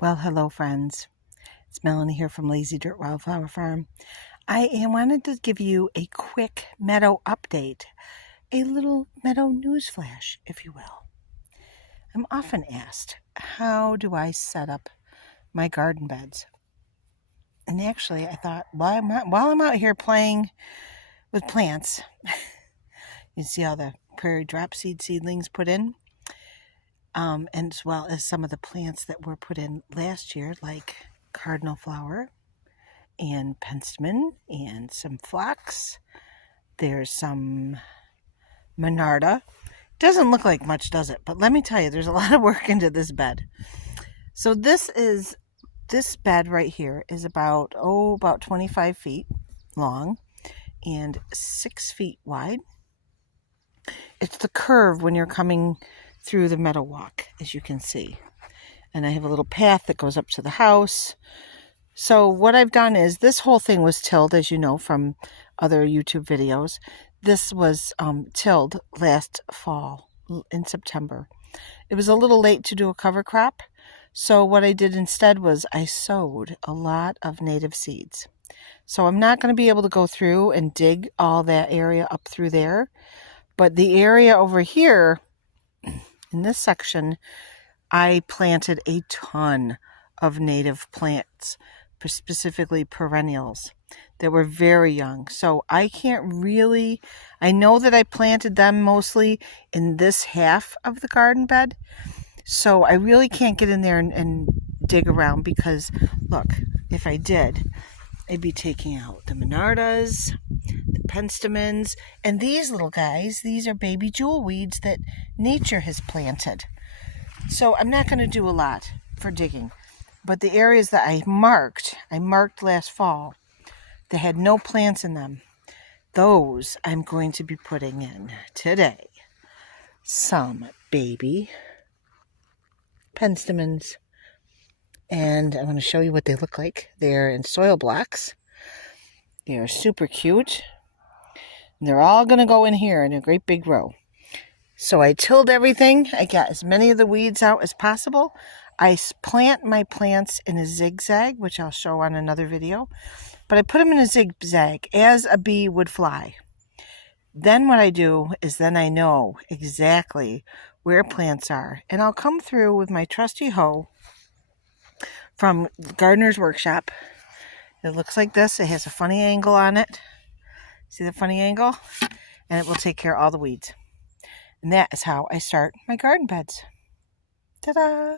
Well, hello friends. It's Melanie here from Lazy Dirt Wildflower Farm. I wanted to give you a quick Meadow update, a little Meadow news flash, if you will. I'm often asked, how do I set up my garden beds? And actually, I thought, while I'm out here playing with plants, you see all the prairie drop seedlings put in, and as well as some of the plants that were put in last year, like cardinal flower and penstemon and some phlox. There's some monarda. Doesn't look like much, does it? But let me tell you, there's a lot of work into this bed. So this bed right here is about 25 feet long and 6 feet wide. It's the curve when you're coming through the meadow walk, as you can see. And I have a little path that goes up to the house. So what I've done is, this whole thing was tilled, as you know from other YouTube videos. This was tilled last fall in September. It was a little late to do a cover crop. So what I did instead was I sowed a lot of native seeds. So I'm not going to be able to go through and dig all that area up through there. But the area over here, in this section, I planted a ton of native plants, specifically perennials that were very young. So I know that I planted them mostly in this half of the garden bed. So I really can't get in there and dig around, because look, if I did, I'd be taking out the monardas, the penstemons, and these little guys. These are baby jewel weeds that nature has planted. So I'm not going to do a lot for digging. But the areas that I marked last fall, that had no plants in them, those I'm going to be putting in today. Some baby penstemons. And I'm going to show you what they look like. They're in soil blocks. They are super cute. And they're all going to go in here in a great big row. So I tilled everything. I got as many of the weeds out as possible. I plant my plants in a zigzag, which I'll show on another video. But I put them in a zigzag as a bee would fly. Then what I do is I know exactly where plants are. And I'll come through with my trusty hoe from Gardener's Workshop. It looks like this. It has a funny angle on it. See the funny angle? And it will take care of all the weeds. And that is how I start my garden beds. Ta-da!